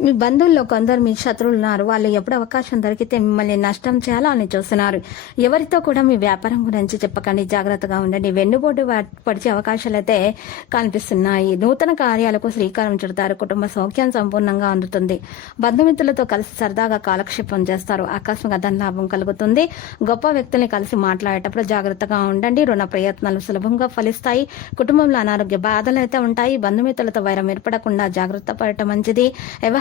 మీ బంధువుల్లో కొందరు మీ శత్రువులు ఉన్నారు. వాళ్ళు ఎప్పుడు అవకాశం దొరికితే మిమ్మల్ని నష్టం చేయాలని చూస్తున్నారు. ఎవరితో కూడా మీ వ్యాపారం గురించి చెప్పకండి. జాగ్రత్తగా ఉండండి. వెన్నుబోటు పడిచే అవకాశాలు అయితే కనిపిస్తున్నాయి. నూతన కార్యాలకు శ్రీకారం చుడతారు. కుటుంబ సౌఖ్యం సంపూర్ణంగా అందుతుంది. బంధుమిత్రులతో కలిసి సరదాగా కాలక్షేపం చేస్తారు. ఆకస్మిక ధనలాభం కలుగుతుంది. గొప్ప వ్యక్తుల్ని కలిసి మాట్లాడేటప్పుడు జాగ్రత్తగా ఉండండి. రుణ ప్రయత్నాలు సులభంగా ఫలిస్తాయి. కుటుంబంలో అనారోగ్య బాధలు అయితే ఉంటాయి. బంధుమిత్రులతో వైరం ఏర్పడకుండా జాగ్రత్త పడటం మంచిది.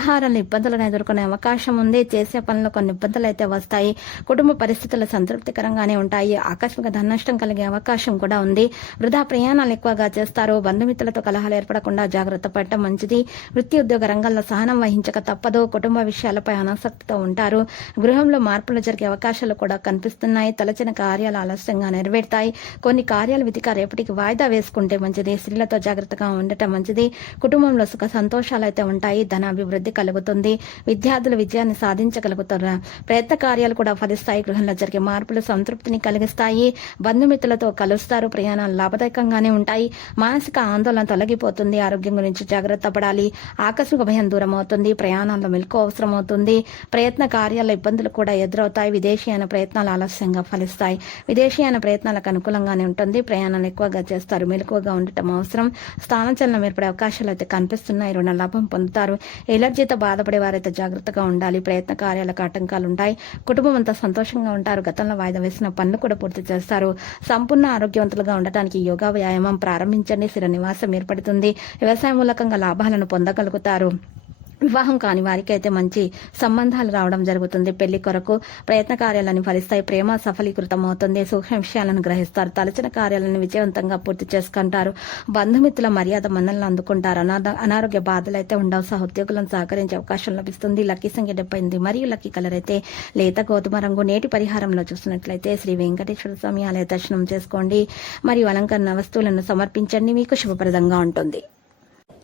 వ్యవహారాలు ఇబ్బందులను ఎదుర్కొనే అవకాశం ఉంది. చేసే పనులు కొన్ని ఇబ్బందులు అయితే వస్తాయి. కుటుంబ పరిస్థితులు సంతృప్తికరంగానే ఉంటాయి. ఆకస్మిక ధనష్టం కలిగే అవకాశం కూడా ఉంది. వృధా ప్రయాణాలు ఎక్కువగా చేస్తారు. బంధుమిత్రులతో కలహాలు ఏర్పడకుండా జాగ్రత్త పడటం మంచిది. వృత్తి ఉద్యోగ రంగంలో సహనం వహించక తప్పదు. కుటుంబ విషయాలపై అనాసక్తితో ఉంటారు. గృహంలో మార్పులు జరిగే అవకాశాలు కూడా కనిపిస్తున్నాయి. తలచిన కార్యాలు ఆలస్యంగా నెరవేరుతాయి. కొన్ని కార్యాలు విధిగా రేపటికి వాయిదా వేసుకుంటే మంచిది. స్త్రీలతో జాగ్రత్తగా ఉండటం మంచిది. కుటుంబంలో సుఖ సంతోషాలు అయితే ఉంటాయి. ధనాభివృద్ధి కలుగుతుంది. విద్యార్థులు విజయాన్ని సాధించగలుగుతారు. ప్రయత్న కార్యాలు కూడా ఫలిస్తాయి. గృహంలో జరిగే మార్పులు సంతృప్తిని కలిగిస్తాయి. బంధుమిత్రులతో కలుస్తారు. ప్రయాణాలు లాభదాయకంగానే ఉంటాయి. మానసిక ఆందోళన తొలగిపోతుంది. ఆరోగ్యం గురించి జాగ్రత్త పడాలి. ఆకస్మిక భయం దూరం అవుతుంది ప్రయాణాల్లో మెలకు అవసరం అవుతుంది ప్రయత్న కార్యాల ఇబ్బందులు కూడా ఎదురవుతాయి. విదేశీయాన ప్రయత్నాలు ఆలస్యంగా ఫలిస్తాయి. విదేశీయాన ప్రయత్నాలకు అనుకూలంగానే ఉంటుంది. ప్రయాణాలు ఎక్కువగా చేస్తారు. మెలకువగా ఉండటం అవసరం. స్థానచలనం ఏర్పడే అవకాశాలు అయితే కనిపిస్తున్నాయి. రుణ లాభం పొందుతారు. ఎలర్జీ బాధపడే బాధపడేవారైతే జాగ్రత్తగా ఉండాలి ప్రయత్న కార్యాలకు ఆటంకాలు ఉంటాయి కుటుంబం అంతా సంతోషంగా ఉంటారు గతంలో వాయిదా వేసిన పనులు కూడా పూర్తి చేస్తారు. సంపూర్ణ ఆరోగ్యవంతులుగా ఉండటానికి యోగా వ్యాయామం ప్రారంభించండి స్థిర నివాసం ఏర్పడుతుంది. వ్యవసాయ మూలకంగా లాభాలను పొందగలుగుతారు. వివాహం కాని వారికి అయితే మంచి సంబంధాలు రావడం జరుగుతుంది. పెళ్ళి కొరకు ప్రయత్న కార్యాలను ఫలిస్తాయి. ప్రేమ సఫలీకృతం అవుతుంది. సూక్ష్మ విషయాలను గ్రహిస్తారు. తలచిన కార్యాలను విజయవంతంగా పూర్తి చేసుకుంటారు. బంధుమిత్రుల మర్యాద మన్నలను అందుకుంటారు. అనారోగ్య బాధలు అయితే ఉండవు. సహ ఉద్యోగులను సహకరించే అవకాశం లభిస్తుంది. లక్కీ సంఖ్య డెబ్బై ఎనిమిది మరియు లక్కీ కలర్ అయితే లేత గోధుమ రంగు నేటి పరిహారంలో చూసినట్లయితే శ్రీ వెంకటేశ్వర స్వామి ఆలయ దర్శనం చేసుకోండి. మరియు అలంకరణ వస్తువులను సమర్పించండి. మీకు శుభప్రదంగా ఉంటుంది.